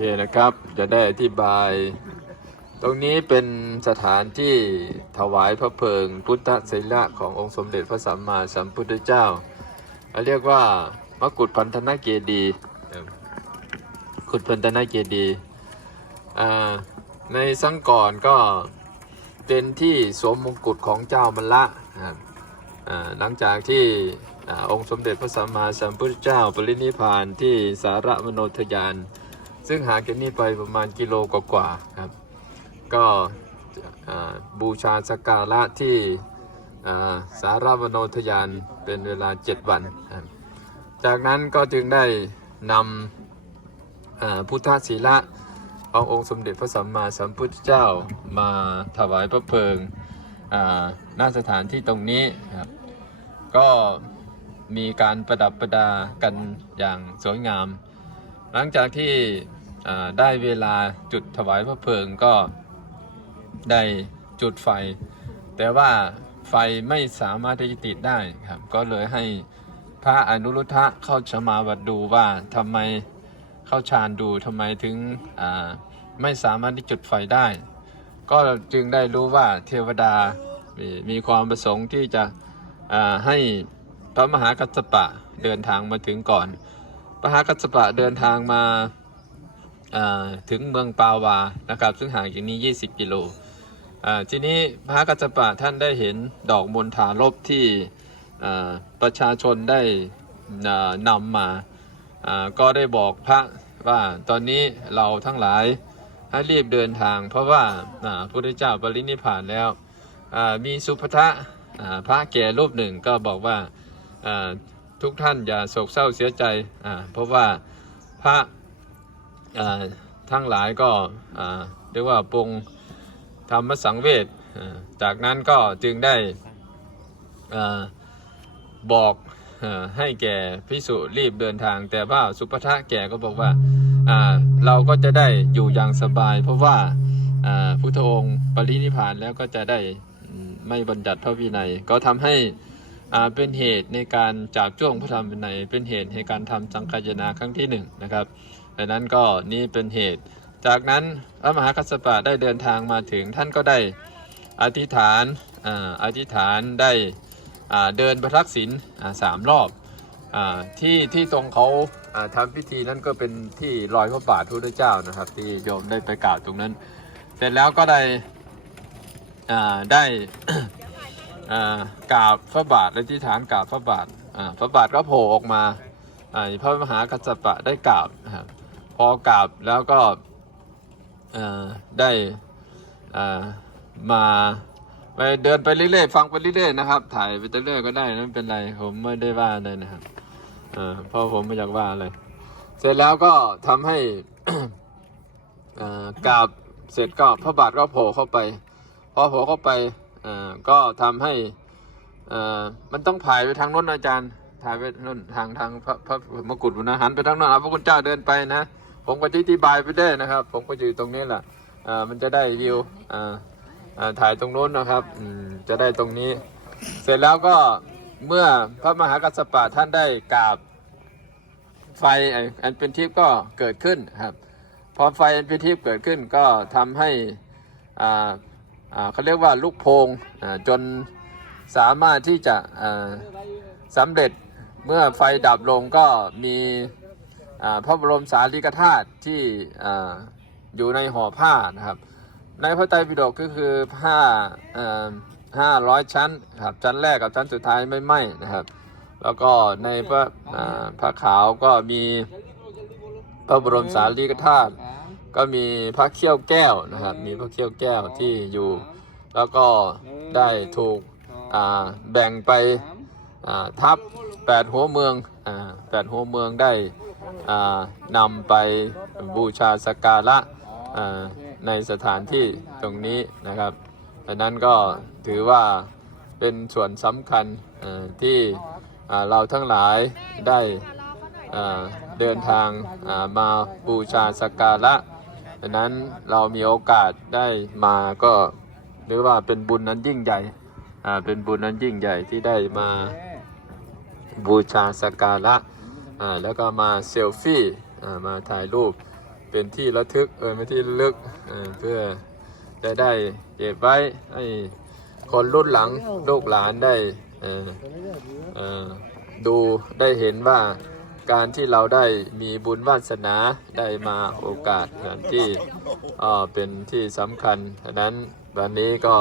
คนะครับ จะได้อธิบาย ตรงนี้เป็นสถานที่ถวายพระเพลิงพุทธศิละขององค์สมเด็จพระสัมมาสัมพุทธเจ้าเรียกว่ามกุฏพันธนเกดีย์เอ่อกุฏพันธนเกดีในสังก่อนก็เป็นที่สวมมงกุฎของเจ้ามันละนะหลังจากที่อองค์สมเด็จพระสัมมาสัมพุทธเจ้าปรินิพพานที่สาระมโนทยาน ซึ่งหางจากนี้ไปประมาณกิโลกว่าๆครับ ก็บูชาสกการะที่สารามโนทยานเป็นเวลา 7 วันครับจากนั้นก็จึงได้นำพุทธศีละขององค์สมเด็จพระสัมมาสัมพุทธเจ้ามาถวายพระเพลิงอ่าสถานที่ตรงนี้ครับก็มีการประดับประดากันอย่างสวยงาม หลังจากที่ได้เวลาจุดถวายพระเพลิงก็ได้จุดไฟ แต่ว่าไฟไม่สามารถที่จะติดได้ครับ ก็เลยให้พระอนุรุทธะเข้าชมาวัดดูว่าทำไมเข้าฌานดูทำไมถึงไม่สามารถที่จุดไฟได้ ก็จึงได้รู้ว่าเทวดามีมีความประสงค์ที่จะให้พระมหากัสสปะเดินทางมาถึงก่อน พระมหากัสปะเดินทางมาถึงเมืองปาวานะครับ ซึ่งห่างจากนี้ 20 กิโลอ่าทีนี้พระมหากัสสปะท่านได้เห็นดอกมณฑาลบที่ประชาชนได้นำมาอ่าก็ได้บอกพระว่าตอนนี้เราทั้งหลายให้รีบเดินทาง เพราะว่าอ่าพระพุทธเจ้าปรินิพานแล้วอ่ามีสุภะพระแก่รูปหนึ่งก็บอกว่าอ่า ทุกท่านอย่าโศกเศร้าเสียใจเพราะว่าพระทั้งหลายก็เรียกว่าปรงธรรมสังเวชจากนั้นก็จึงได้บอกอให้แก่พิสุรีบเดินทาง แต่ว่าสุภทะแก่ก็บอกว่าเราก็จะได้อยู่อย่างสบาย เพราะว่าพุทธองค์ปรินิพานแล้วก็จะได้ไม่บัญญัติพระวินัยก็ทำให้ เป็นเหตุในการจับจ้วงพระธรรมวินัยเป็นเหตุในการทำสังคายนาครั้งที่หนึ่งนะครับดังนั้นก็นี่เป็นเหตุ จากนั้นพระมหากัสสปะได้เดินทางมาถึงท่านก็ได้อธิษฐานอธิษฐานได้เดินประทักษิณสามรอบอที่ที่ตรงเขาอ่าทำพิธีนั้นก็เป็นที่รอยพระบาทพระพุทธเจ้านะครับ ที่โยมได้ไปกราบตรงนั้น เสร็จแล้วก็ได้ได้ กราบพระบาทและที่ฐานกราบพระบาทอ่าพระบาทก็โผล่ออกมาพระมหากัสสปะได้กราบพอกราบแล้วก็ได้มาไปเดินไปเรื่อยๆฟังไปเรื่อยๆนะครับ ถ่ายไปเรื่อยๆก็ได้ไม่เป็นไรผมไม่ได้ว่าอะไรนะครับเพราะผมไม่อยากว่าอะไรเสร็จแล้วก็ทำให้กราบเสร็จก็พระบาทก็โผล่เข้าไปพอโผล่เข้าไป อ่าก็ทำให้อ่ามันต้องถ่ายไปทางโน้นอาจารย์ถ่ายไปโน้นทางทางพระพระมกุฎนะหันไปทางโน้นเอาพระคุณเจ้าเดินไปนะ ผมก็อธิบายไปได้นะครับ ผมก็อยู่ตรงนี้แหละอ่ามันจะได้วิวอ่าอ่าถ่ายตรงโน้นนะครับอืมจะได้ตรงนี้ เสร็จแล้วก็เมื่อพระมหากัสสปะท่านได้กราบไฟอันเป็นทิพย์ก็เกิดขึ้นครับ พอไฟอันเป็นทิพย์เกิดขึ้นก็ทำให้อ่า เขาเรียกว่าลูกโพงจนสามารถที่จะสำเร็จเมื่อไฟดับลงก็มีพระบรมสารีริกธาตุที่ออยู่ในห่อผ้านะครับ ในพระไตรปิฎกก็คือผ้าห้าร้อยชั้นครับชั้นแรกกับชั้นสุดท้ายไม่ไหม้นะครับ แล้วก็ในพระอ่าพระขาวก็มีพระบรมสารีริกธาตุ ก็มีพระเขี้ยวแก้วนะครับ มีพระเขี้ยวแก้วที่อยู่ แล้วก็ได้ถูกอ่าแบ่งไปอ่าทับแปดหัวเมืองอ่าแปดหัวเมืองได้อ่านำไปบูชาสักการะอ่าในสถานที่ตรงนี้นะครับดังนั้นก็ถือว่าเป็นส่วนสำคัญอ่าที่อ่าเราทั้งหลายได้อ่าเดินทางอ่ามาบูชาสักการะ ดังนั้นเรามีโอกาสได้มาก็หรือว่าเป็นบุญนั้นยิ่งใหญ่อ่าเป็นบุญนั้นยิ่งใหญ่ที่ได้มาบูชาสักการะอ่าแล้วก็มาเซลฟี่อ่ามาถ่ายรูปเป็นที่ระทึกเออไม่ที่ระลึกเออเพื่อจะได้เก็บไว้ให้คนรุ่นหลังลูกหลานได้เออเออดูได้เห็นว่า การที่เราได้มีบุญวาสนาได้มาโอกาสนั้นที่อ่าเป็นที่สำคัญฉะนั้นวันนี้ก็